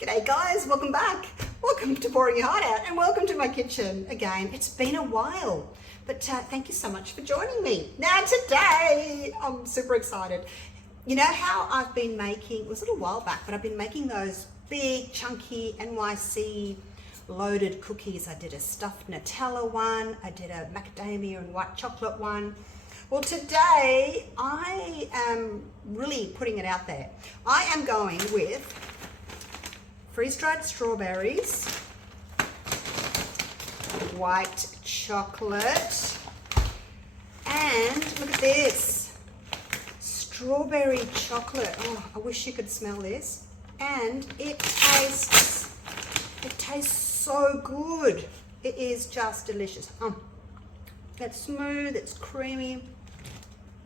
G'day guys, welcome back. Welcome to Pouring Your Heart Out and welcome to my kitchen again. It's been a while, but thank you so much for joining me. Now today, I'm super excited. You know how I've been making, it was a little while back, but I've been making those big chunky NYC loaded cookies. I did a stuffed Nutella one, I did a macadamia and white chocolate one. Well, today I am really putting it out there. I am going with freeze-dried strawberries, white chocolate, and look at this, strawberry chocolate. Oh, I wish you could smell this. And it tastes so good. It is just delicious. It's smooth, it's creamy.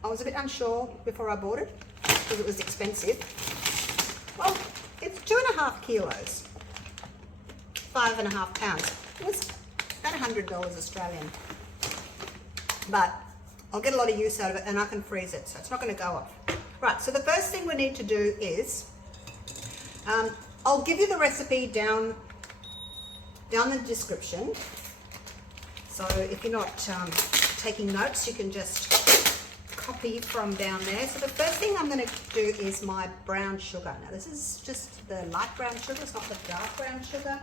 I was a bit unsure before I bought it because it was expensive. Well, it's 2.5 kilos, 5.5 pounds. It was about $100 Australian. But I'll get a lot of use out of it and I can freeze it, so it's not going to go off. Right, so the first thing we need to do is, I'll give you the recipe down the description. So if you're not taking notes, you can just copy from down there. So the first thing I'm going to do is my brown sugar. Now this is just the light brown sugar, it's not the dark brown sugar.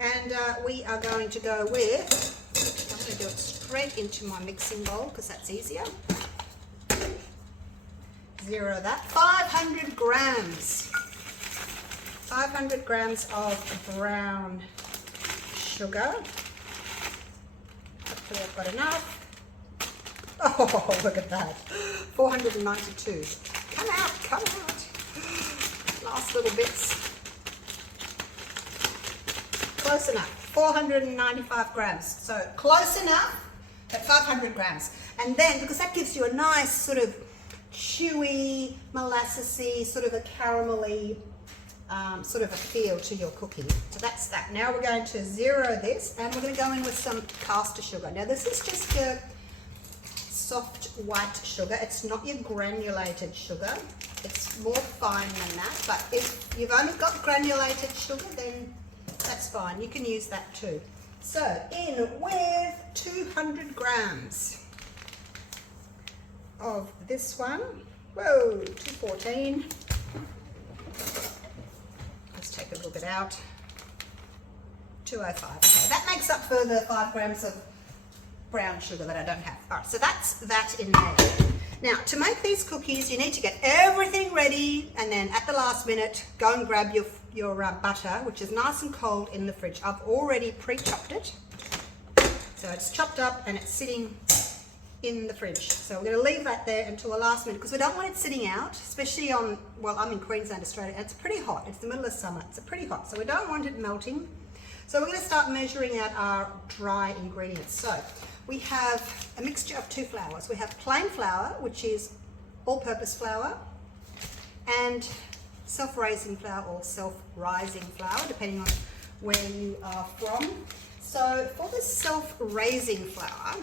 And we are going to go with, I'm going to do it straight into my mixing bowl because that's easier. Zero that. 500 grams. 500 grams of brown sugar. Hopefully I've got enough. Oh, look at that. 492. Come out, come out. Last little bits. Close enough. 495 grams. So close enough at 500 grams. And then, because that gives you a nice sort of chewy, molassesy, sort of a caramelly sort of a feel to your cookie. So that's that. Now we're going to zero this and we're going to go in with some caster sugar. Now this is just a soft white sugar. It's not your granulated sugar. It's more fine than that. But if you've only got granulated sugar, then that's fine. You can use that too. So in with 200 grams of this one. Whoa, 214. Let's take a little bit out. 205. Okay, that makes up for the 5 grams of brown sugar that I don't have. All right, so that's that in there. Now, to make these cookies, you need to get everything ready, and then at the last minute, go and grab your butter, which is nice and cold in the fridge. I've already pre-chopped it, so it's chopped up and it's sitting in the fridge. So we're going to leave that there until the last minute because we don't want it sitting out, especially on, well, I'm in Queensland, Australia, and it's pretty hot. It's the middle of summer. It's pretty hot, so we don't want it melting. So we're going to start measuring out our dry ingredients. So we have a mixture of 2 flours. We have plain flour, which is all-purpose flour, and self-raising flour or self-rising flour, depending on where you are from. So for the self-raising flour,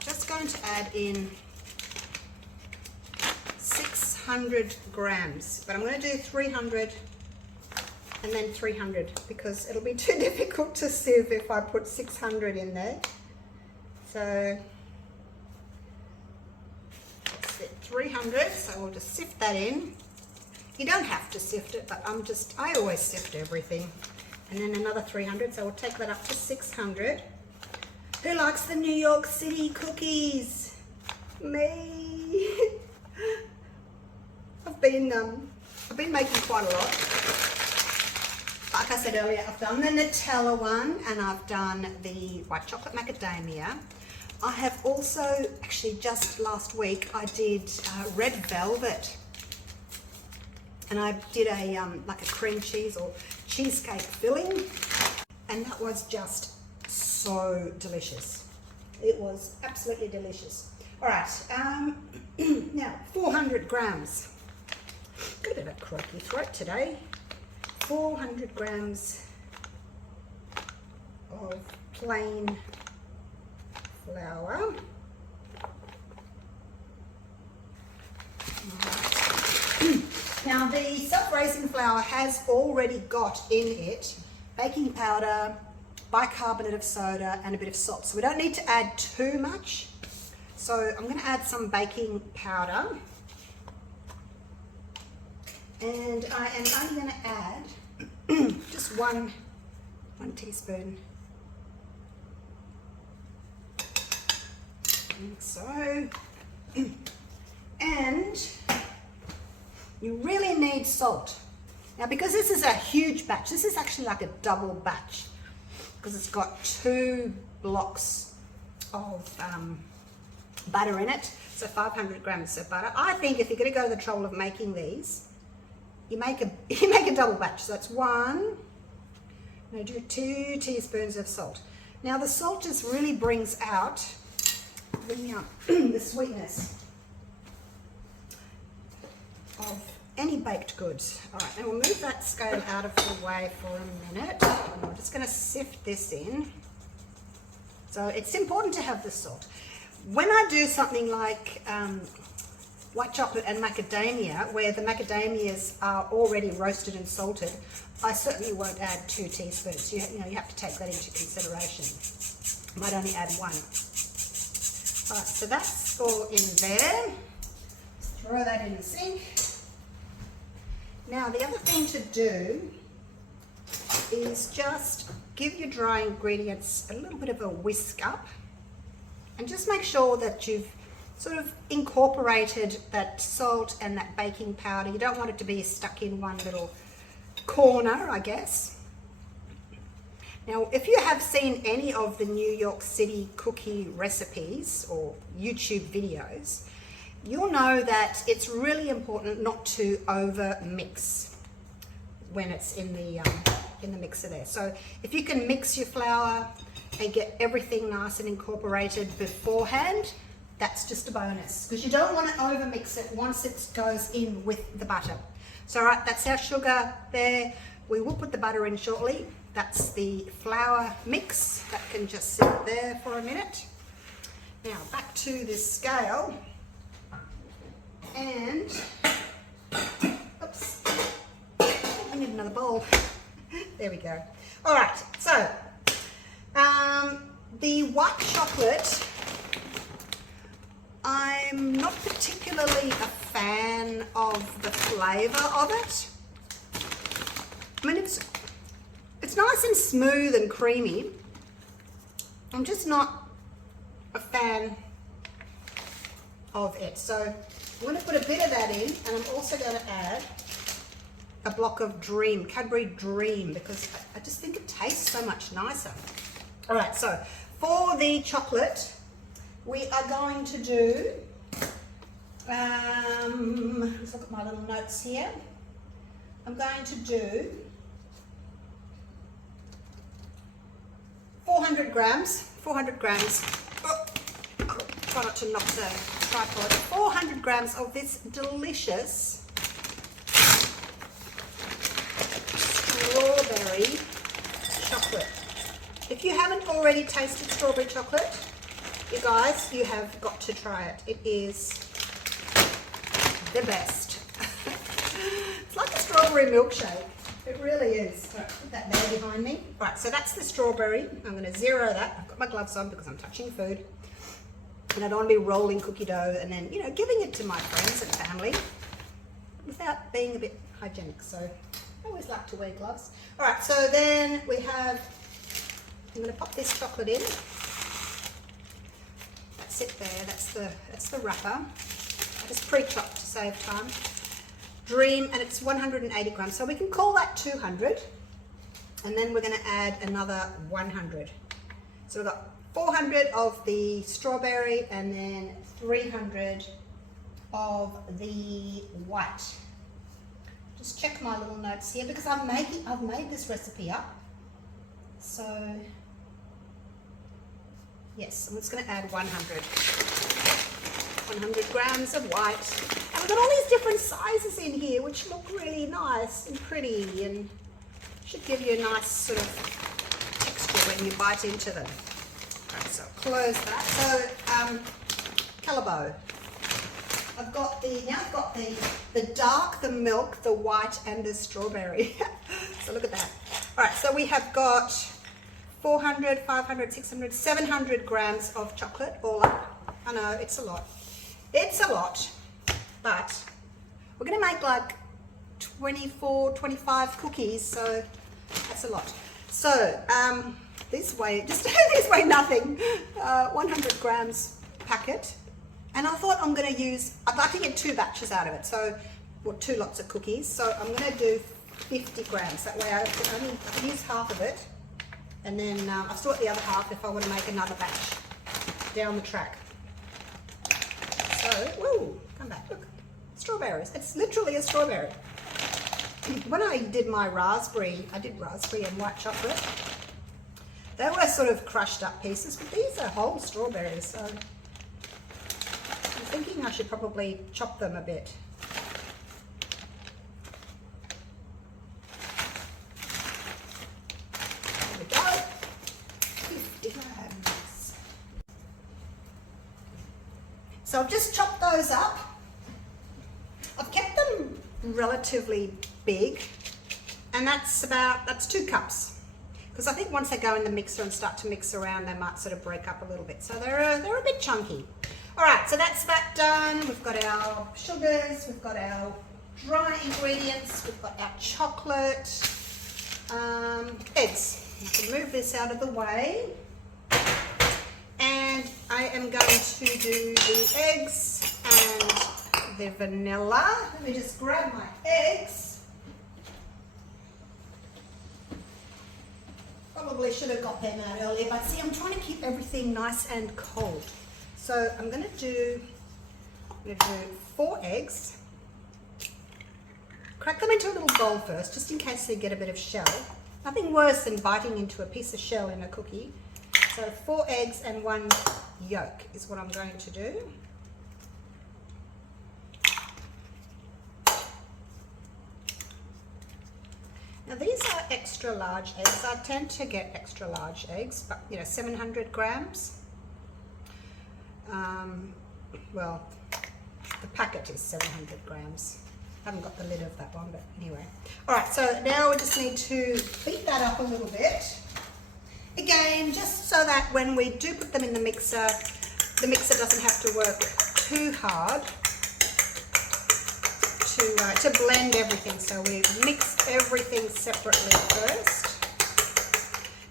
just going to add in 600 grams, but I'm going to do 300 and then 300 because it'll be too difficult to sieve if I put 600 in there. So that's it, 300, so we'll just sift that in. You don't have to sift it, but I always sift everything. And then another 300, so we'll take that up to 600. Who likes the New York City cookies? Me. I've been making quite a lot. Like I said earlier, I've done the Nutella one and I've done the white chocolate macadamia. I have also, actually just last week, I did red velvet. And I did a like a cream cheese or cheesecake filling. And that was just so delicious. It was absolutely delicious. All right, now 400 grams. Got a bit of a croaky throat today. 400 grams of plain flour. Now the self-raising flour has already got in it baking powder, bicarbonate of soda and a bit of salt. So we don't need to add too much. So I'm going to add some baking powder. And I am only going to add just one teaspoon. Like so. And you really need salt. Now because this is a huge batch, this is actually like a double batch because it's got 2 blocks of butter in it, so 500 grams of butter. I think if you're going to go to the trouble of making these, you make a double batch. So that's 2 teaspoons of salt. Now the salt just really brings out the sweetness of any baked goods. All right, now we'll move that scale out of the way for a minute. And we're just going to sift this in. So it's important to have the salt. When I do something like white chocolate and macadamia, where the macadamias are already roasted and salted, I certainly won't add 2 teaspoons. You have to take that into consideration. I might only add 1. All right, so that's all in there. Just throw that in the sink. Now the other thing to do is just give your dry ingredients a little bit of a whisk up and just make sure that you've sort of incorporated that salt and that baking powder. You don't want it to be stuck in one little corner, I guess. Now, if you have seen any of the New York City cookie recipes or YouTube videos, you'll know that it's really important not to over mix when it's in the mixer there. So if you can mix your flour and get everything nice and incorporated beforehand, that's just a bonus, because you don't want to over mix it once it goes in with the butter. So right, that's our sugar there. We will put the butter in shortly. That's the flour mix. That can just sit there for a minute. Now back to this scale. And, oops, I need another bowl. There we go. All right, so the white chocolate, I'm not particularly a fan of the flavour of it. I mean, it's nice and smooth and creamy. I'm just not a fan of it. So I'm going to put a bit of that in, and I'm also going to add a block of Cadbury Dream, because I just think it tastes so much nicer. All right, so for the chocolate, we are going to do, let's look at my little notes here. I'm going to do 400 grams. Oh, try not to knock the tripod. 400 grams of this delicious strawberry chocolate. If you haven't already tasted strawberry chocolate, you guys, you have got to try it. It is the best. It's like a strawberry milkshake. It really is. Right, put that there behind me. Right, so that's the strawberry. I'm going to zero that. I've got my gloves on because I'm touching food. And I don't want to be rolling cookie dough and then, giving it to my friends and family without being a bit hygienic. So I always like to wear gloves. All right, so then we have, I'm going to pop this chocolate in. That's it there. That's the wrapper. I just pre-chopped to save time. Dream, and it's 180 grams. So we can call that 200. And then we're going to add another 100. So we've got 400 of the strawberry and then 300 of the white. Just check my little notes here because I've made this recipe up. So yes, I'm just going to add 100 grams of white. And we've got all these different sizes in here which look really nice and pretty and should give you a nice sort of texture when you bite into them. All right, so close that. So, Calabo. I've got the dark, the milk, the white, and the strawberry. So look at that. All right, so we have got 400, 500, 600, 700 grams of chocolate all up. I know, it's a lot. It's a lot, but we're going to make like 24, 25 cookies, so that's a lot. So these weigh nothing. 100 grams packet, and I thought I'd like to get 2 batches out of it, so 2 lots of cookies. So I'm going to do 50 grams. That way I can use half of it, and then I've still got the other half if I want to make another batch down the track. So, whoa, come back, look, strawberries. It's literally a strawberry. When I did my raspberry, I did raspberry and white chocolate. They were sort of crushed up pieces, but these are whole strawberries, so I'm thinking I should probably chop them a bit. There we go. 50 grams. So I've just chopped those up. I've kept them relatively big, and that's 2 cups. Because I think once they go in the mixer and start to mix around, they might sort of break up a little bit. So they're a bit chunky. All right, so that's that done. We've got our sugars, we've got our dry ingredients, we've got our chocolate, eggs. I can move this out of the way. And I am going to do the eggs and the vanilla. Let me just grab my eggs. Probably should have got them out earlier, but see, I'm trying to keep everything nice and cold. So I'm going to do 4 eggs. Crack them into a little bowl first, just in case they get a bit of shell. Nothing worse than biting into a piece of shell in a cookie. So 4 eggs and 1 yolk is what I'm going to do. Now these are extra large eggs. I tend to get extra large eggs, but 700 grams. Well, the packet is 700 grams. I haven't got the lid of that one, but anyway. All right, so now we just need to beat that up a little bit. Again, just so that when we do put them in the mixer doesn't have to work too hard to blend everything. So we mix everything separately first.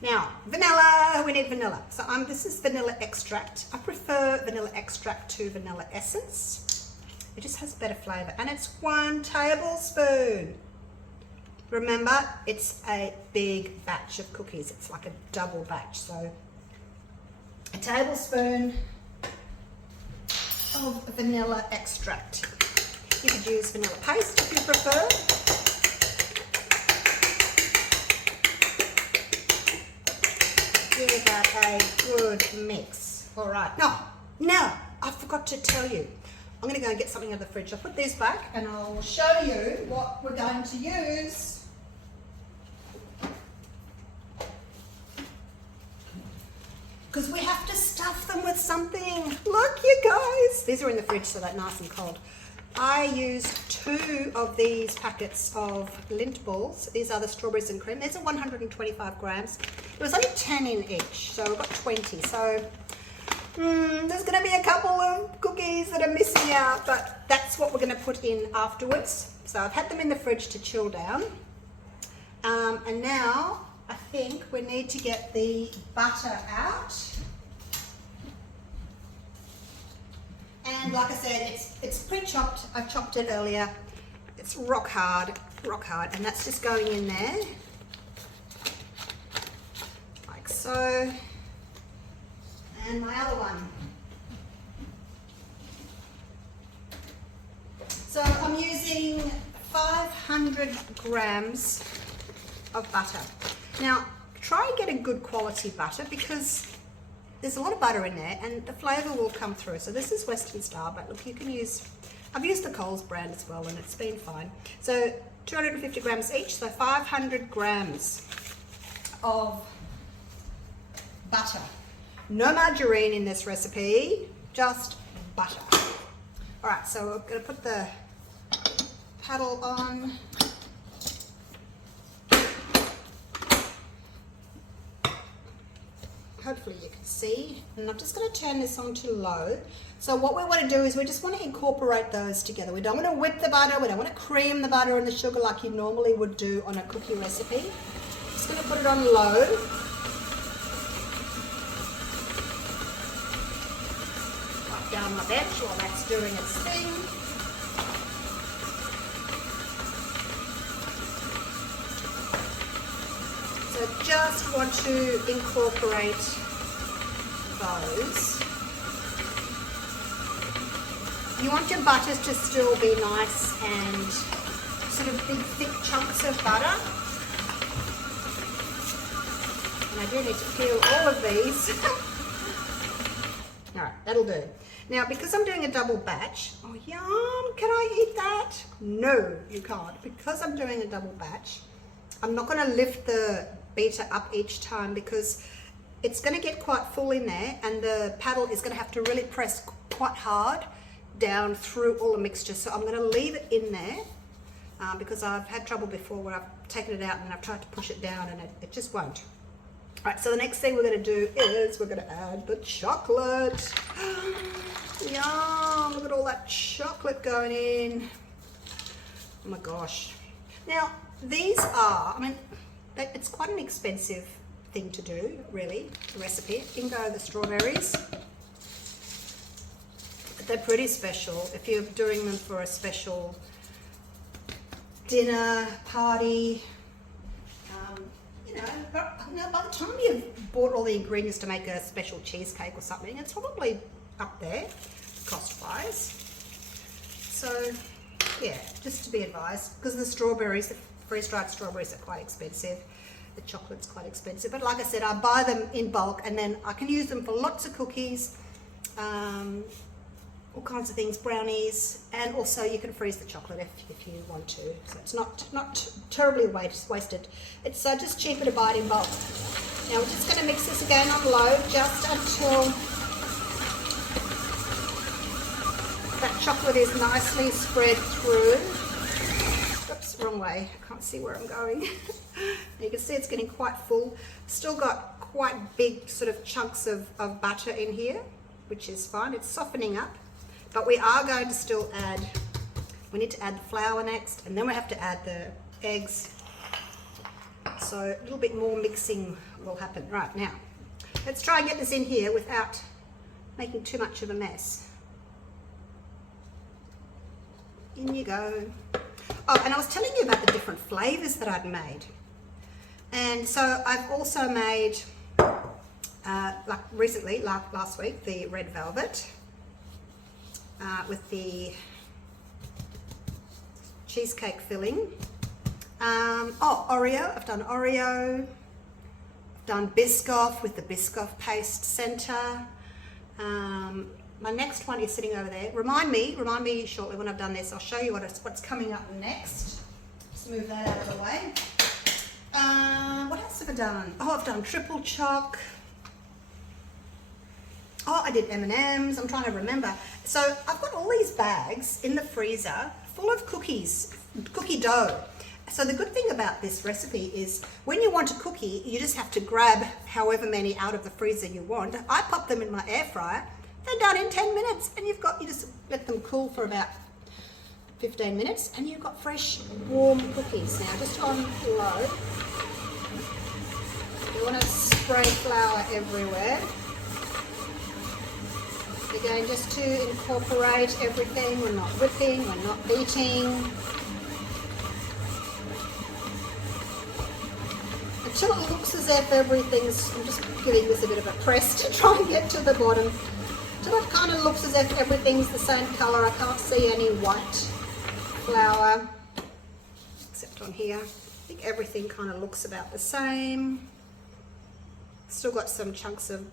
Now, vanilla, we need vanilla. So this is vanilla extract. I prefer vanilla extract to vanilla essence. It just has better flavour, and it's 1 tablespoon. Remember, it's a big batch of cookies. It's like a double batch. So a tablespoon of vanilla extract. You could use vanilla paste if you prefer. Give that a good mix. All right. No, I forgot to tell you. I'm going to go and get something out of the fridge. I'll put these back and I'll show you what we're going to use. Because we have to stuff them with something. Look, you guys. These are in the fridge, so they're nice and cold. I used 2 of these packets of Lindt balls. These are the strawberries and cream. These are 125 grams. It was only 10 in each, so we've got 20. So there's going to be a couple of cookies that are missing out, but that's what we're going to put in afterwards. So I've had them in the fridge to chill down. And now I think we need to get the butter out. And like I said, it's pre-chopped. I've chopped it earlier. It's rock hard, and that's just going in there, like so. And my other one. So I'm using 500 grams of butter. Now, try and get a good quality butter because there's a lot of butter in there and the flavour will come through. So this is Western style, but look, you can use, I've used the Coles brand as well and it's been fine. So 250 grams each, so 500 grams of butter. No margarine in this recipe, just butter. All right, so we're going to put the paddle on. Hopefully you can see. And I'm just going to turn this on to low. So what we want to do is we just want to incorporate those together. We don't want to whip the butter. We don't want to cream the butter and the sugar like you normally would do on a cookie recipe. Just going to put it on low. Right down my bench while that's doing its thing. So just want to incorporate those. You want your butters to still be nice and sort of big thick chunks of butter. And I do need to peel all of these. All right, that'll do. Now, because I'm doing a double batch, oh yum, can I eat that? No, you can't. Because I'm doing a double batch, I'm not going to lift the beater up each time because it's going to get quite full in there and the paddle is going to have to really press quite hard down through all the mixture. So I'm going to leave it in there because I've had trouble before where I've taken it out and I've tried to push it down and it just won't. All right, so the next thing we're going to do is we're going to add the chocolate. Yum, look at all that chocolate going in. Oh my gosh. Now, these are, I mean, it's quite an expensive thing to do, really, the recipe. In go the strawberries. But they're pretty special if you're doing them for a special dinner, party. You know, by the time you've bought all the ingredients to make a special cheesecake or something, it's probably up there, cost-wise. So, yeah, just to be advised, because the strawberries, the freeze-dried strawberries are quite expensive. The chocolate's quite expensive. But like I said, I buy them in bulk and then I can use them for lots of cookies, all kinds of things, brownies, and also you can freeze the chocolate if you want to. So it's not terribly wasted. It's just cheaper to buy it in bulk. Now we're just going to mix this again on low just until that chocolate is nicely spread through. Oops, wrong way. I can't see where I'm going. You can see it's getting quite full. Still got quite big sort of chunks of butter in here, which is fine. It's softening up. But we are going to still add, we need to add the flour next, and then we have to add the eggs. So a little bit more mixing will happen. Right, now, let's try and get this in here without making too much of a mess. In you go. Oh, and I was telling you about the different flavors that I'd made. And so I've also made, like recently, last week, the red velvet. With the cheesecake filling. Oreo, I've done Oreo. I've done Biscoff with the Biscoff paste center. My next one is sitting over there. Remind me shortly when I've done this. I'll show you what's coming up next. Just move that out of the way. What else have I done? Oh, I've done triple choc. Oh, I did M&Ms. I'm trying to remember. So I've got all these bags in the freezer full of cookies, cookie dough. So the good thing about this recipe is when you want a cookie, you just have to grab however many out of the freezer you want. I pop them in my air fryer. They're done in 10 minutes, and you just let them cool for about 15 minutes, and you've got fresh, warm cookies. Now, just on low, you want to spray flour everywhere. Again, just to incorporate everything. We're not whipping, we're not beating. Until it looks as if everything's, I'm just giving this a bit of a press to try and get to the bottom. Until it kind of looks as if everything's the same colour. I can't see any white flour, except on here. I think everything kind of looks about the same. Still got some chunks of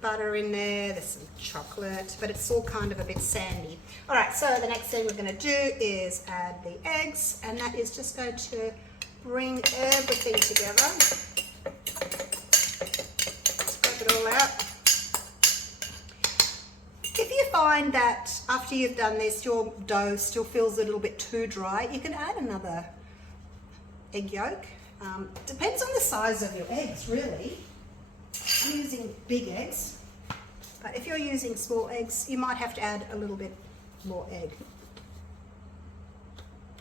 butter in there, there's some chocolate, but it's all kind of a bit sandy. All right, so the next thing we're going to do is add the eggs, and that is just going to bring everything together. Scrape it all out. If you find that after you've done this, your dough still feels a little bit too dry, you can add another egg yolk. Depends on the size of your eggs, really. I'm using big eggs, but if you're using small eggs, you might have to add a little bit more egg.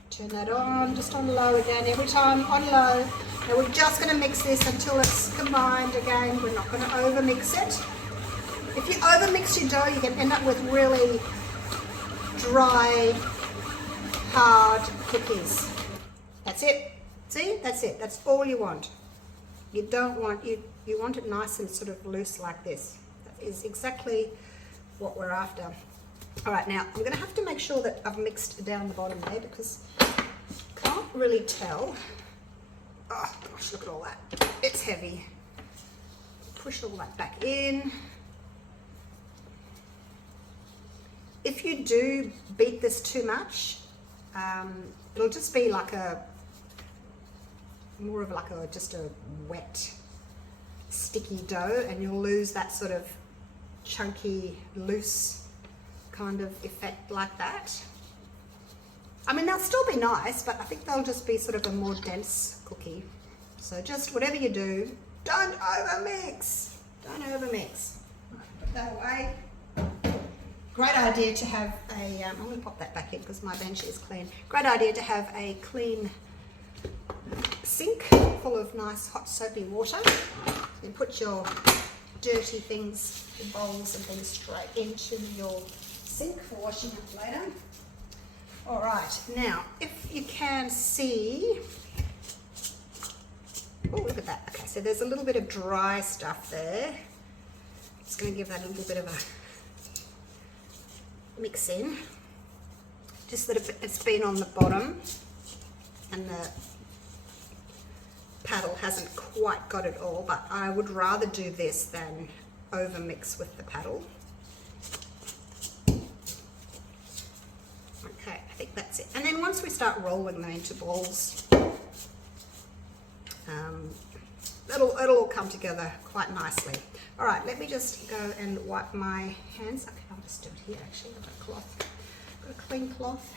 Turn that on, just on low again, every time on low. Now we're just going to mix this until it's combined again. We're not going to over mix it. If you over mix your dough, you can end up with really dry, hard cookies. That's it. See, that's it. That's all you want. You don't want, you want it nice and sort of loose like this. That is exactly what we're after. All right, now I'm going to have to make sure that I've mixed down the bottom there because I can't really tell. Oh gosh, look at all that. It's heavy. Push all that back in. If you do beat this too much, it'll just be like more of like just a wet, sticky dough, and you'll lose that sort of chunky, loose kind of effect like that. I mean, they'll still be nice, but I think they'll just be sort of a more dense cookie. So just whatever you do, don't overmix. Don't overmix. Put that away. Great idea to have a, I'm going to pop that back in because my bench is clean. Great idea to have a clean sink full of nice hot soapy water. Then put your dirty things, your bowls and things straight into your sink for washing up later. All right, now if you can see, oh look at that. Okay, so there's a little bit of dry stuff there. Just going to give that a little bit of a mix in, just that it's been on the bottom and the paddle hasn't quite got it all, but I would rather do this than over mix with the paddle. Okay, I think that's it. And then once we start rolling them into balls, it'll all come together quite nicely. All right, let me just go and wipe my hands. Okay, I'll just do it here actually. I've got a cloth, got a clean cloth.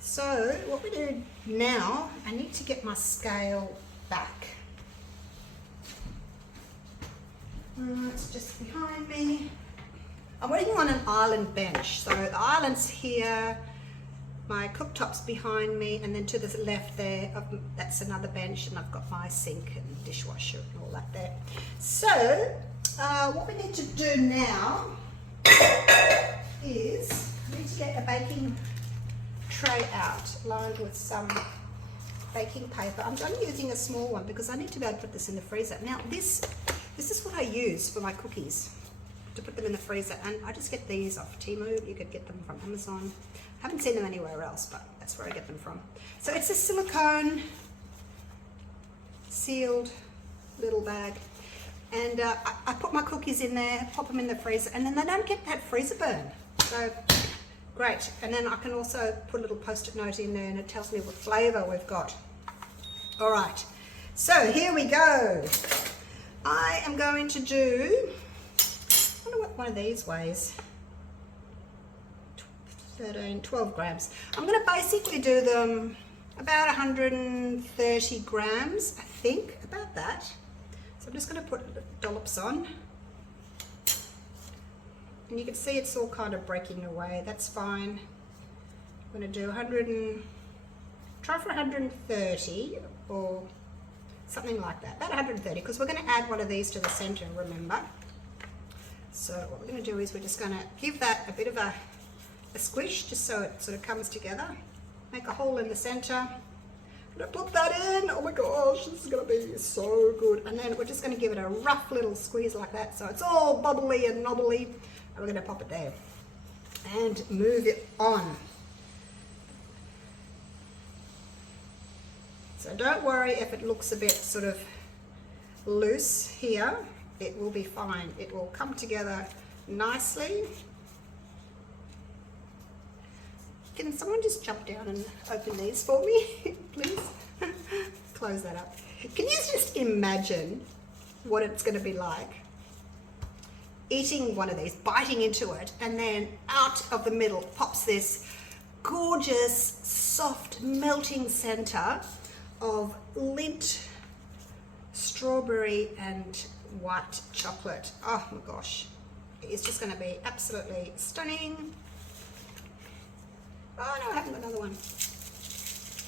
So what we do now, I need to get my scale back. It's just behind me. I'm working on an island bench. So the island's here, my cooktop's behind me, and then to the left there, that's another bench, and I've got my sink and dishwasher and all that there. So what we need to do now is I need to get a baking tray out lined with some baking paper. I'm only using a small one because I need to be able to put this in the freezer. Now this is what I use for my cookies, to put them in the freezer, and I just get these off Temu. You could get them from Amazon. I haven't seen them anywhere else, but that's where I get them from. So it's a silicone sealed little bag, and I put my cookies in there, pop them in the freezer, and then they don't get that freezer burn. So great. And then I can also put a little post-it note in there and it tells me what flavour we've got. All right, so here we go. I am going to do, I wonder what one of these weighs. 12 grams. I'm going to basically do them about 130 grams, I think, about that. So I'm just going to put dollops on. And you can see it's all kind of breaking away. That's fine. I'm going to do try for 130 or something like that. About 130, because we're going to add one of these to the center, remember. So what we're going to do is we're just going to give that a bit of a squish, just so it sort of comes together. Make a hole in the center. I'm going to put that in. Oh my gosh, this is going to be so good. And then we're just going to give it a rough little squeeze like that, so it's all bubbly and knobbly. And we're going to pop it there and move it on. So don't worry if it looks a bit sort of loose here. It will be fine. It will come together nicely. Can someone just jump down and open these for me, please? Close that up. Can you just imagine what it's going to be like eating one of these, biting into it, and then out of the middle pops this gorgeous, soft, melting center of Lindt strawberry and white chocolate. Oh my gosh, it's just going to be absolutely stunning. Oh no, I haven't got another one.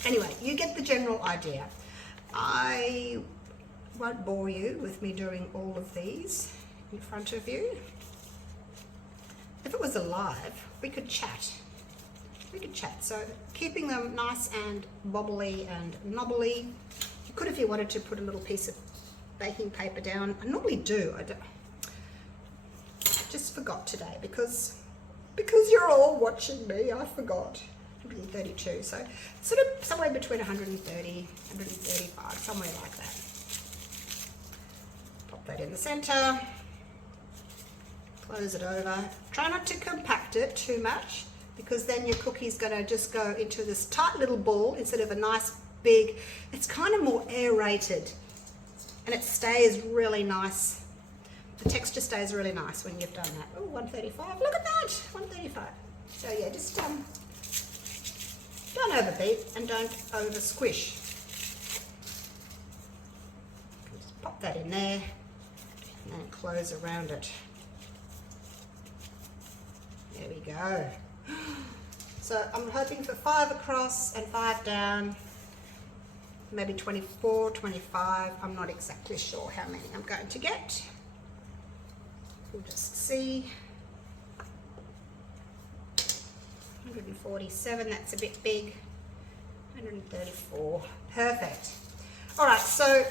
Anyway, you get the general idea. I won't bore you with me doing all of these in front of you. If it was alive, we could chat. We could chat. So keeping them nice and bobbly and knobbly. You could, if you wanted to, put a little piece of baking paper down. I normally do. I just forgot today because you're all watching me. I forgot. 132. So sort of somewhere between 130, 135, somewhere like that. Pop that in the center. Close it over. Try not to compact it too much, because then your cookie's going to just go into this tight little ball instead of a nice big. It's kind of more aerated, and it stays really nice. The texture stays really nice when you've done that. Oh, 135. Look at that, 135. So yeah, just don't overbeat and don't over squish. Just pop that in there and then close around it. There we go. So I'm hoping for 5 across and 5 down, maybe 24, 25. I'm not exactly sure how many I'm going to get. We'll just see. 147, that's a bit big. 134, perfect. All right, so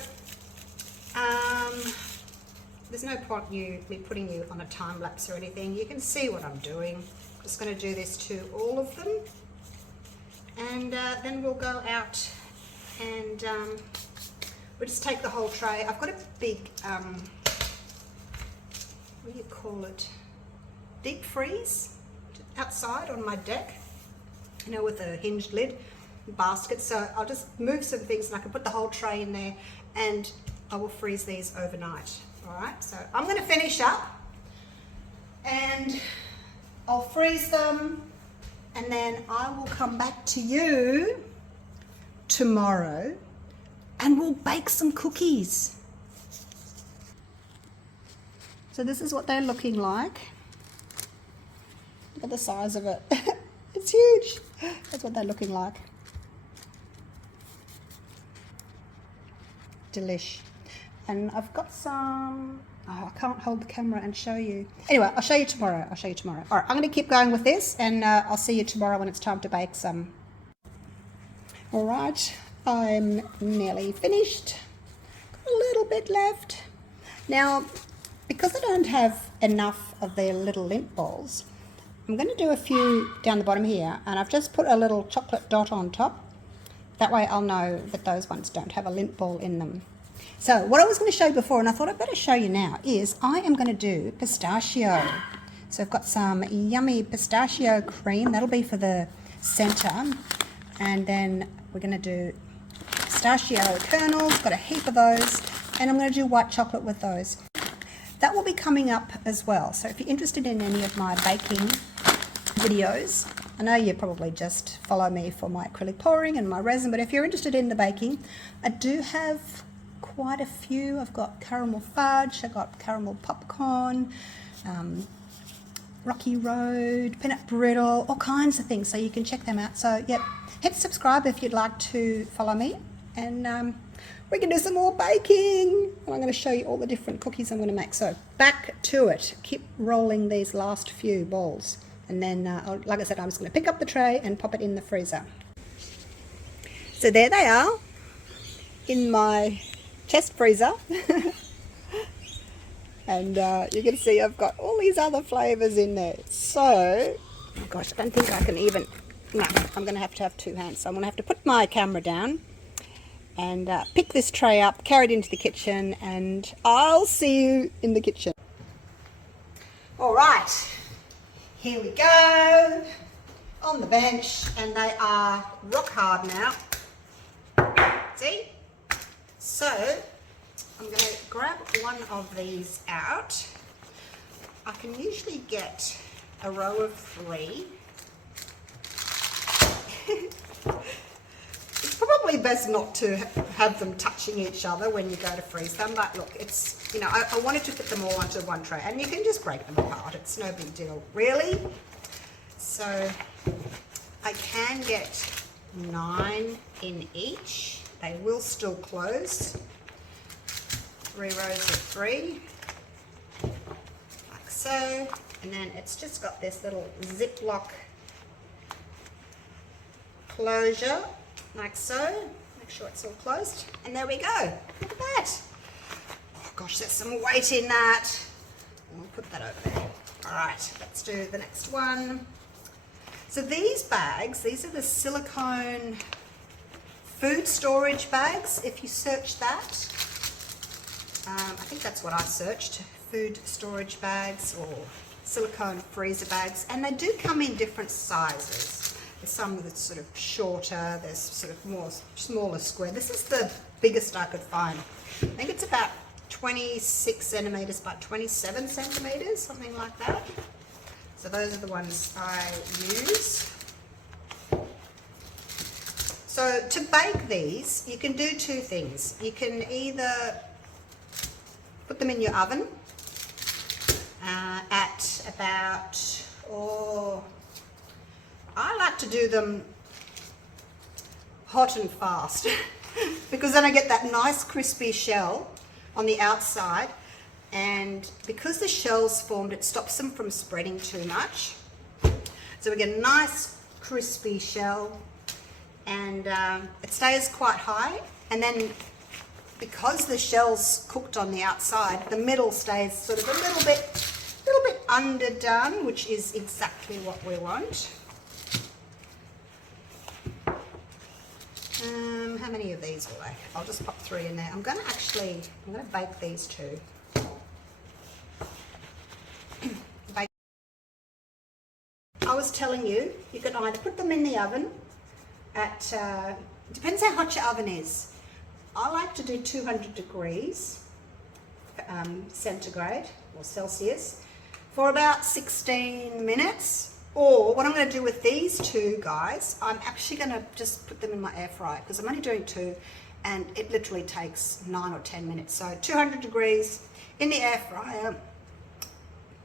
there's no point me putting you on a time lapse or anything. You can see what I'm doing. I'm just going to do this to all of them, and then we'll go out and we'll just take the whole tray. I've got a big, what do you call it, deep freeze outside on my deck, you know, with a hinged lid basket. So I'll just move some things and I can put the whole tray in there, and I will freeze these overnight. All right, so I'm going to finish up and I'll freeze them, and then I will come back to you tomorrow and we'll bake some cookies. So this is what they're looking like. Look at the size of it. It's huge. That's what they're looking like. Delish. And I've got some, oh, I can't hold the camera and show you. Anyway, I'll show you tomorrow. All right, I'm going to keep going with this, and I'll see you tomorrow when it's time to bake some. All right, I'm nearly finished. Got a little bit left. Now, because I don't have enough of their little Lindt balls, I'm going to do a few down the bottom here, and I've just put a little chocolate dot on top. That way I'll know that those ones don't have a Lindt ball in them. So what I was going to show you before, and I thought I'd better show you now, is I am going to do pistachio. So I've got some yummy pistachio cream. That'll be for the center. And then we're going to do pistachio kernels. Got a heap of those. And I'm going to do white chocolate with those. That will be coming up as well. So if you're interested in any of my baking videos, I know you probably just follow me for my acrylic pouring and my resin, but if you're interested in the baking, I do have quite a few. I've got caramel fudge, I've got caramel popcorn, Rocky Road, peanut brittle, all kinds of things, so you can check them out. So yep, hit subscribe if you'd like to follow me, and we can do some more baking. And I'm going to show you all the different cookies I'm going to make. So back to it. Keep rolling these last few balls, and then like I said, I'm just going to pick up the tray and pop it in the freezer. So there they are in my chest freezer. And you can see I've got all these other flavors in there. So, oh gosh, I don't think I can even, no, I'm going to have 2 hands. So I'm going to have to put my camera down and pick this tray up, carry it into the kitchen, and I'll see you in the kitchen. All right, here we go on the bench, and they are rock hard now. See? So I'm going to grab one of these out, I can usually get a row of 3. It's probably best not to have them touching each other when you go to freeze them, but look, it's, you know, I wanted to fit them all onto one tray, and you can just break them apart. It's no big deal, really. So I can get 9 in each. They will still close. 3 rows of 3, like so. And then it's just got this little Ziploc closure, like so. Make sure it's all closed. And there we go. Look at that. Oh gosh, there's some weight in that. We'll put that over there. All right, let's do the next one. So these bags, these are the silicone food storage bags. If you search that, I think that's what I searched, food storage bags or silicone freezer bags, and they do come in different sizes. There's some that's sort of shorter, there's sort of more smaller square. This is the biggest I could find. I think it's about 26 centimeters by 27 centimeters, something like that. So those are the ones I use. So to bake these, you can do 2 things. You can either put them in your oven at about, or I like to do them hot and fast because then I get that nice crispy shell on the outside, and because the shell's formed, it stops them from spreading too much. So we get a nice crispy shell, and it stays quite high, and then because the shell's cooked on the outside, the middle stays sort of a little bit underdone, which is exactly what we want. How many of these will I? I'll just pop 3 in there. I'm going to bake these 2. I was telling you, you can either put them in the oven at, depends how hot your oven is. I like to do 200 degrees centigrade or Celsius for about 16 minutes. Or what I'm going to do with these 2 guys, I'm actually going to just put them in my air fryer because I'm only doing 2 and it literally takes 9 or 10 minutes. So 200 degrees in the air fryer,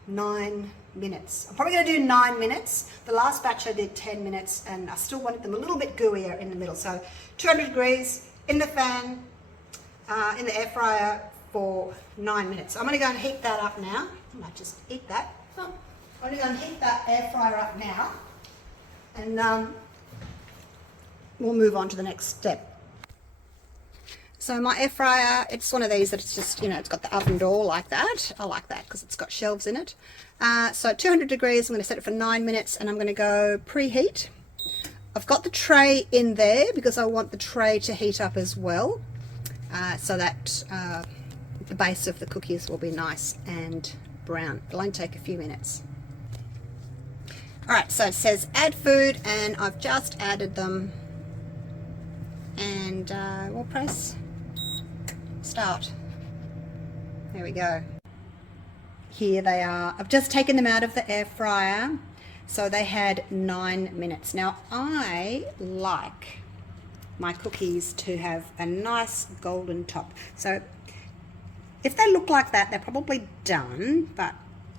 9 minutes. I'm probably going to do 9 minutes. The last batch I did 10 minutes and I still wanted them a little bit gooier in the middle. So 200 degrees in the fan, in the air fryer for 9 minutes. I'm going to go and heat that up now. I might just eat that. I'm going to go and heat that air fryer up now, and we'll move on to the next step. So my air fryer, it's one of these that it's just, you know, it's got the oven door like that. I like that because it's got shelves in it. So 200 degrees, I'm going to set it for 9 minutes, and I'm going to go preheat. I've got the tray in there because I want the tray to heat up as well, so that the base of the cookies will be nice and brown. It'll only take a few minutes. Alright, so it says add food, and I've just added them, and we'll press start. There we go. Here they are. I've just taken them out of the air fryer, so they had 9 minutes. Now I like my cookies to have a nice golden top, so if they look like that, they're probably done, but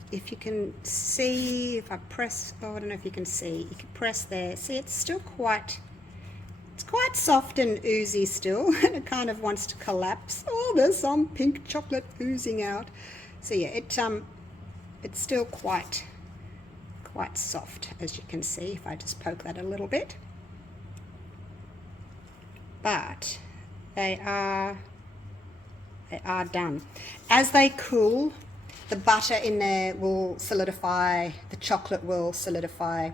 if you can see, if I press, oh, I don't know if you can see, you can press there, see it's still quite, it's quite soft and oozy still, and it kind of wants to collapse. Oh, there's some pink chocolate oozing out. So yeah, it's still quite soft, as you can see, if I just poke that a little bit. But they are done. As they cool, the butter in there will solidify, the chocolate will solidify.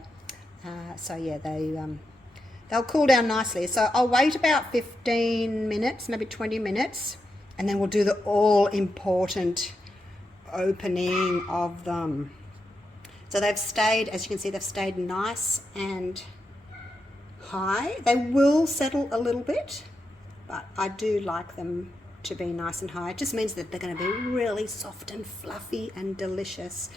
So yeah, they'll cool down nicely. So I'll wait about 15 minutes, maybe 20 minutes, and then we'll do the all important opening of them. So they've stayed, as you can see, they've stayed nice and high. They will settle a little bit, but I do like them to be nice and high. It just means that they're going to be really soft and fluffy and delicious.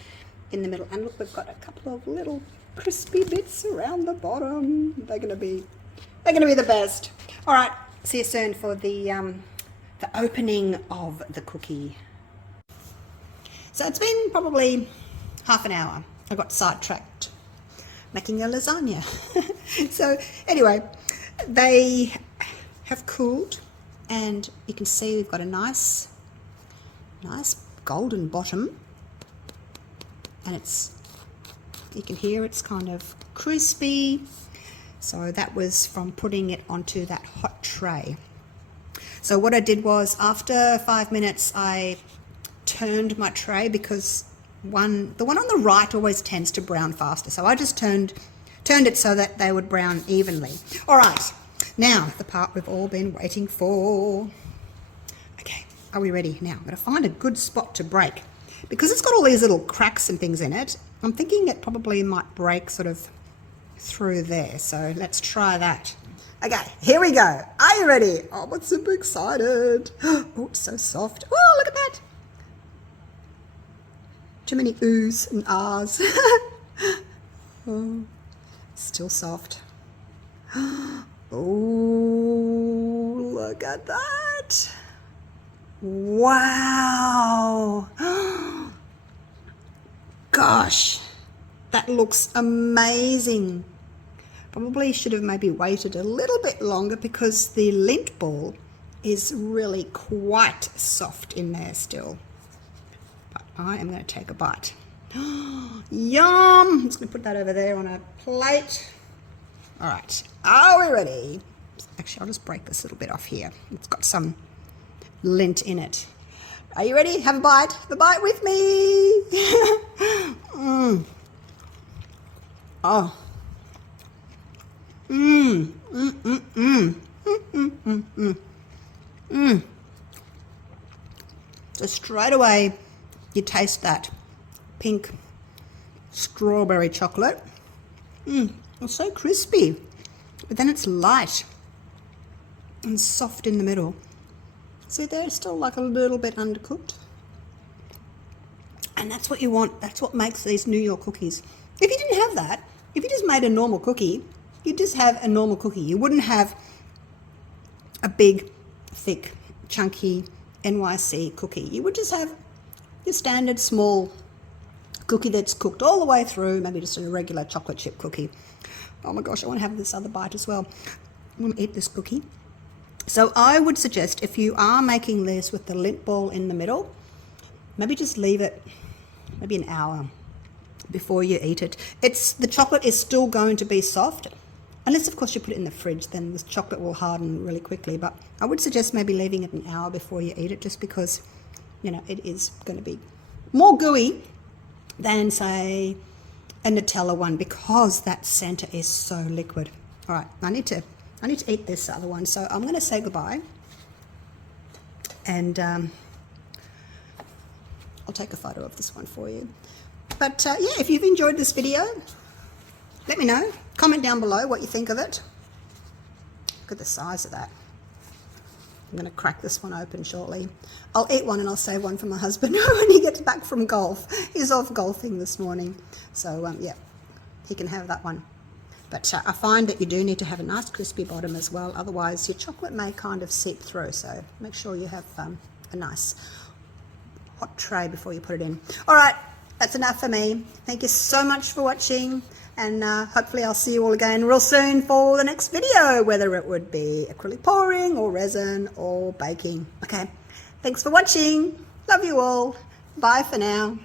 in the middle. And look, we've got a couple of little crispy bits around the bottom. They're gonna be the best. All right, see you soon for the opening of the cookie. So it's been probably half an hour. I got sidetracked making a lasagna. So anyway, they have cooled, and you can see we've got a nice golden bottom, and you can hear it's kind of crispy. So that was from putting it onto that hot tray. So what I did was, after 5 minutes, I turned my tray, because the one on the right always tends to brown faster. So I just turned it so that they would brown evenly. All right, now the part we've all been waiting for. Okay, are we ready? Now I'm going to find a good spot to break, because it's got all these little cracks and things in it. I'm thinking it probably might break sort of through there. So let's try that. Okay, here we go. Are you ready? Oh, I'm super excited. Oh, it's so soft. Oh, look at that. Too many oohs and ahs. Oh, still soft. Oh, look at that. Wow. Gosh, that looks amazing. Probably should have maybe waited a little bit longer, because the Lindt ball is really quite soft in there still. But I am going to take a bite. Yum! I'm just going to put that over there on a plate. All right, are we ready? Actually, I'll just break this little bit off here. It's got some Lindt in it. Are you ready? Have a bite. Have a bite with me. Oh. So straight away, you taste that pink strawberry chocolate. It's so crispy, but then it's light and soft in the middle. See, they're still like a little bit undercooked. And that's what you want. That's what makes these New York cookies. If you didn't have that, if you just made a normal cookie, you'd just have a normal cookie. You wouldn't have a big, thick, chunky NYC cookie. You would just have your standard small cookie that's cooked all the way through, maybe just a regular chocolate chip cookie. Oh my gosh, I want to have this other bite as well. I want to eat this cookie. So I would suggest, if you are making this with the Lindt ball in the middle, maybe just leave it maybe an hour before you eat it. The chocolate is still going to be soft, unless of course you put it in the fridge, then the chocolate will harden really quickly. But I would suggest maybe leaving it an hour before you eat it, just because, you know, it is going to be more gooey than, say, a Nutella one, because that center is so liquid. All right, I need to eat this other one, so I'm going to say goodbye, and I'll take a photo of this one for you. But yeah, if you've enjoyed this video, let me know. Comment down below what you think of it. Look at the size of that. I'm going to crack this one open shortly. I'll eat one and I'll save one for my husband when he gets back from golf. He's off golfing this morning, so yeah, he can have that one. But I find that you do need to have a nice crispy bottom as well, otherwise your chocolate may kind of seep through. So make sure you have a nice hot tray before you put it in. All right, that's enough for me. Thank you so much for watching, and hopefully I'll see you all again real soon for the next video, whether it would be acrylic pouring or resin or baking. Okay, thanks for watching. Love you all. Bye for now.